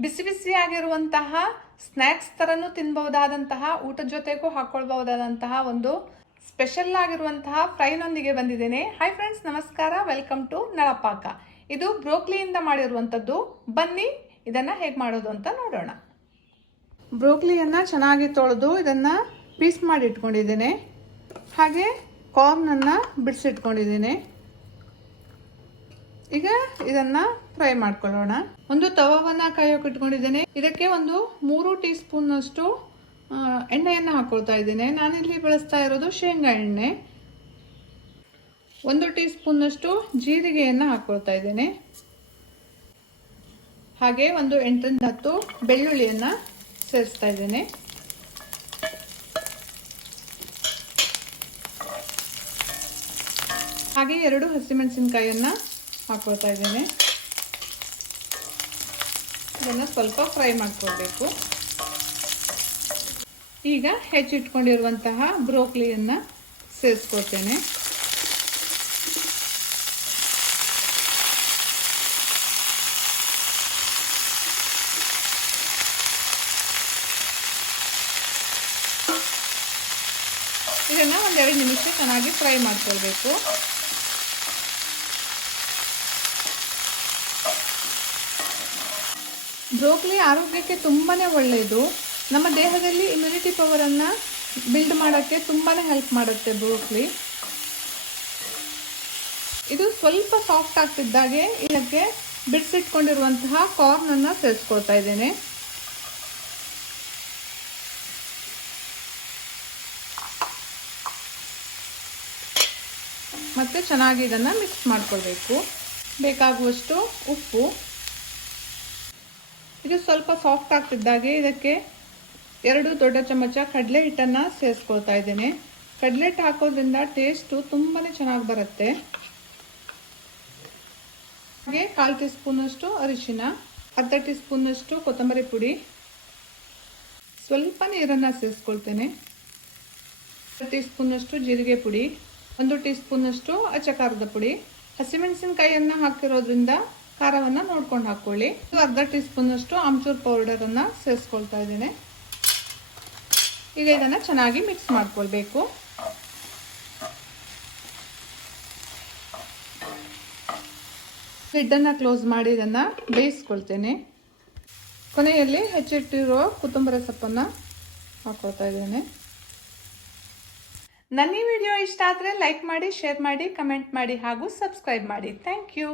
ಬಿಸಿ ಬಿಸಿ ಆಗಿರುವಂತಹ ಸ್ನ್ಯಾಕ್ಸ್ ಥರನೂ ತಿನ್ಬಹುದಾದಂತಹ, ಊಟದ ಜೊತೆಗೂ ಹಾಕೊಳ್ಬಹುದಾದಂತಹ ಒಂದು ಸ್ಪೆಷಲ್ ಆಗಿರುವಂತಹ ಫ್ರೈನೊಂದಿಗೆ ಬಂದಿದ್ದೇನೆ. ಹಾಯ್ ಫ್ರೆಂಡ್ಸ್ ನಮಸ್ಕಾರ. Welcome to Nalapaka. ಇದು ಬ್ರೋಕ್ಲಿಯಿಂದ ಮಾಡಿರುವಂಥದ್ದು. ಬನ್ನಿ, ಇದನ್ನು ಹೇಗೆ ಮಾಡೋದು ಅಂತ ನೋಡೋಣ. ಬ್ರೋಕ್ಲಿಯನ್ನು ಚೆನ್ನಾಗಿ ತೊಳೆದು ಇದನ್ನು ಪೀಸ್ ಮಾಡಿ ಇಟ್ಕೊಂಡಿದ್ದೇನೆ. ಹಾಗೆ ಕಾರ್ನನ್ನು ಬಿಡಿಸಿಟ್ಕೊಂಡಿದ್ದೇನೆ. ಈಗ ಇದನ್ನ ಫ್ರೈ ಮಾಡ್ಕೊಳ್ಳೋಣ. ಒಂದು ತವವನ್ನ ಕಾಯೋಕೆ ಇಟ್ಕೊಂಡಿದ್ದೇನೆ. ಇದಕ್ಕೆ ಒಂದು ಮೂರು ಟೀ ಸ್ಪೂನ್ ಅಷ್ಟು ಎಣ್ಣೆಯನ್ನು ಹಾಕೊಳ್ತಾ ಇದ್ದೇನೆ. ನಾನಿಲ್ಲಿ ಬಳಸ್ತಾ ಇರೋದು ಶೇಂಗಾ ಎಣ್ಣೆ. ಒಂದು ಟೀ ಸ್ಪೂನ್ ಅಷ್ಟು ಜೀರಿಗೆಯನ್ನು ಹಾಕೊಳ್ತಾ ಇದ್ದೇನೆ. ಹಾಗೆ ಒಂದು ಎಂಟರಿಂದ ಹತ್ತು ಬೆಳ್ಳುಳ್ಳಿಯನ್ನ ಸೇರಿಸ್ತಾ ಇದ್ದೇನೆ. ಹಾಗೆ ಎರಡು ಹಸಿಮೆಣಸಿನಕಾಯಿಯನ್ನ ಹಾಕೊಳ್ತಾ ಇದ್ದೇನೆ ಇದನ್ನು ಸ್ವಲ್ಪ ಫ್ರೈ ಮಾಡ್ಕೊಳ್ಬೇಕು. ಈಗ ಹೆಚ್ಚಿಟ್ಕೊಂಡಿರುವಂತಹ ಬ್ರೋಕ್ಲಿಯನ್ನು ಸೇರಿಸ್ಕೊಳ್ತೇನೆ. ಇದನ್ನು ಒಂದೆರಡು ನಿಮಿಷ ಚೆನ್ನಾಗಿ ಫ್ರೈ ಮಾಡ್ಕೊಳ್ಬೇಕು. ಬ್ರೋಕ್ಲಿ ಆರೋಗ್ಯಕ್ಕೆ ತುಂಬಾ ಒಳ್ಳೆಯದು ನಮ್ಮ ದೇಹದಲ್ಲಿ ಇಮ್ಯುನಿಟಿ ಪವರನ್ನು ಬಿಲ್ಡ್ ಮಾಡೋಕ್ಕೆ ತುಂಬಾ ಹೆಲ್ಪ್ ಮಾಡುತ್ತೆ ಬ್ರೋಕ್ಲಿ. ಇದು ಸ್ವಲ್ಪ ಸಾಫ್ಟ್ ಆಗ್ತಿದ್ದಾಗೆ ಇದಕ್ಕೆ ಬಿಡಿಸಿಟ್ಕೊಂಡಿರುವಂತಹ ಕಾರ್ನನ್ನು ಸೇರಿಸ್ಕೊಳ್ತಾ ಇದ್ದೇನೆ. ಮತ್ತು ಚೆನ್ನಾಗಿ ಇದನ್ನು ಮಿಕ್ಸ್ ಮಾಡ್ಕೊಳ್ಬೇಕು. ಬೇಕಾಗುವಷ್ಟು ಉಪ್ಪು. ಇದು ಸ್ವಲ್ಪ ಸಾಫ್ಟ್ ಆಗ್ತಿದ್ದಾಗೆ. ಇದಕ್ಕೆ ಎರಡು ದೊಡ್ಡ ಚಮಚ ಕಡಲೆ ಹಿಟ್ಟನ್ನು ಸೇರಿಸ್ಕೊಳ್ತಾ ಇದ್ದೇನೆ. ಕಡಲೆ ಹಿಟ್ಟು ಹಾಕೋದ್ರಿಂದ ಟೇಸ್ಟು ತುಂಬಾ ಚೆನ್ನಾಗಿ ಬರುತ್ತೆ. ಹಾಗೆ ಕಾಲು ಟೀ ಸ್ಪೂನಷ್ಟು ಅರಿಶಿನ, ಅರ್ಧ ಟೀ ಸ್ಪೂನಷ್ಟು ಕೊತ್ತಂಬರಿ ಪುಡಿ. ಸ್ವಲ್ಪ ನೀರನ್ನು ಸೇರಿಸ್ಕೊಳ್ತೇನೆ. ಟೀ ಸ್ಪೂನಷ್ಟು ಜೀರಿಗೆ ಪುಡಿ, ಒಂದು ಟೀ ಸ್ಪೂನಷ್ಟು ಅಚ್ಚಕಾರದ ಪುಡಿ. ಹಸಿಮೆಣಸಿನಕಾಯಿಯನ್ನು ಹಾಕಿರೋದ್ರಿಂದ ಖಾರವನ್ನು ನೋಡ್ಕೊಂಡು ಹಾಕ್ಕೊಳ್ಳಿ ಅರ್ಧ ಟೀ ಸ್ಪೂನಷ್ಟು ಆಮ್ಚೂರ್ ಪೌಡರನ್ನು ಸೇರಿಸ್ಕೊಳ್ತಾ ಇದ್ದೀನಿ. ಈಗ ಇದನ್ನು ಚೆನ್ನಾಗಿ ಮಿಕ್ಸ್ ಮಾಡ್ಕೊಳ್ಬೇಕು. ಲಿಡ್ಡನ್ನು ಕ್ಲೋಸ್ ಮಾಡಿ ಇದನ್ನು ಬೇಯಿಸ್ಕೊಳ್ತೇನೆ. ಕೊನೆಯಲ್ಲಿ ಹೆಚ್ಚಿಟ್ಟಿರೋ ಕೊತ್ತಂಬರಿ ಸೊಪ್ಪನ್ನು ಹಾಕೊಳ್ತಾ ಇದ್ದೇನೆ. ನನ್ನ ಈ ವಿಡಿಯೋ ಇಷ್ಟ ಆದರೆ ಲೈಕ್ ಮಾಡಿ ಶೇರ್ ಮಾಡಿ ಕಮೆಂಟ್ ಮಾಡಿ ಹಾಗೂ ಸಬ್ಸ್ಕ್ರೈಬ್ ಮಾಡಿ. Thank you